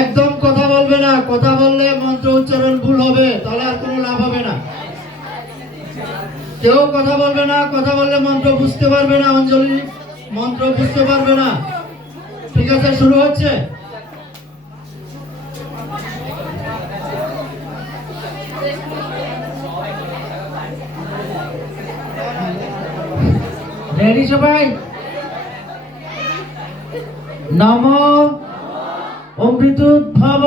একদম কথা বলবে না, কথা বললে মন্ত্র উচ্চারণ ভুল হবে, তাহলে আর কোনো লাভ হবে না। কেউ কথা বলবে না, কথা বললে মন্ত্র বুঝতে পারবে না, অঞ্জলি মন্ত্র বুঝতে পারবে না। ঠিক আছে, শুরু হচ্ছে। রেডি সবাই? নমো অমৃতোদ্ভব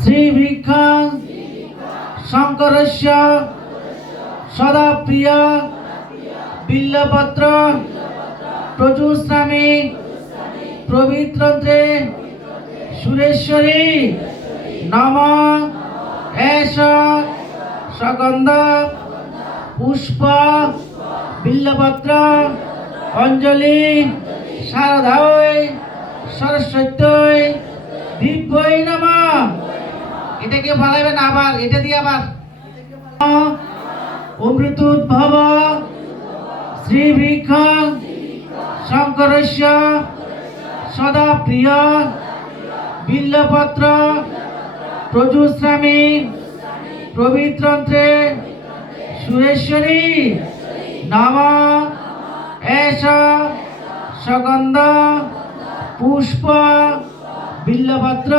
শ্রী ভিক্ষাং শঙ্করস্য সদা প্রিয় বিল্লপত্র প্রচুস্রামী পবিত্রন্ত্রে সুরেশ্বরী নম এষ সগন্ধ পুষ্প বিল্লপত্র অঞ্জলি শারদায় সরস্বত্যই দিব্যই নমঃ। এটা কেউ ভালাইবে না, আবার এটা দিয়ে আবার অমৃতোদ্ভব শ্রী ভিক্ষাং শঙ্করস্য সদা প্রিয় বিল্লপত্র প্রচুস্রামী পবিত্রন্ত্রে সুরেশ্বরী নম এষ সগন্ধ পুষ্প বিল্লপত্র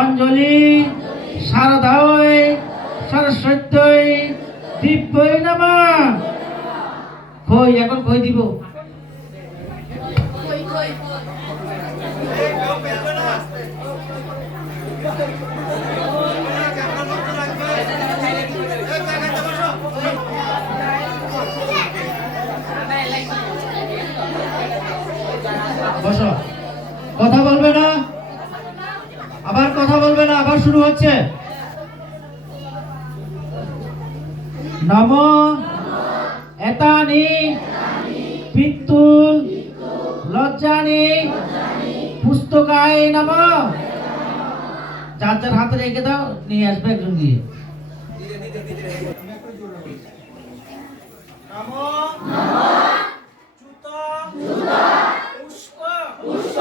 অঞ্জলি শারদায় সরস্বত্যই দিব্যই নমঃ। খই এখন খই দিব। বসো, কথা বলবে না, আবার কথা বলবে না, আবার শুরু হচ্ছে। নম এতানি পিত্তুল লজ্জানি পুস্তকায় নমঃ। যার যার হাতে রেখে দাও, নিয়ে আসবে একজন দিয়ে। নমঃ চ্যুত পুষ্প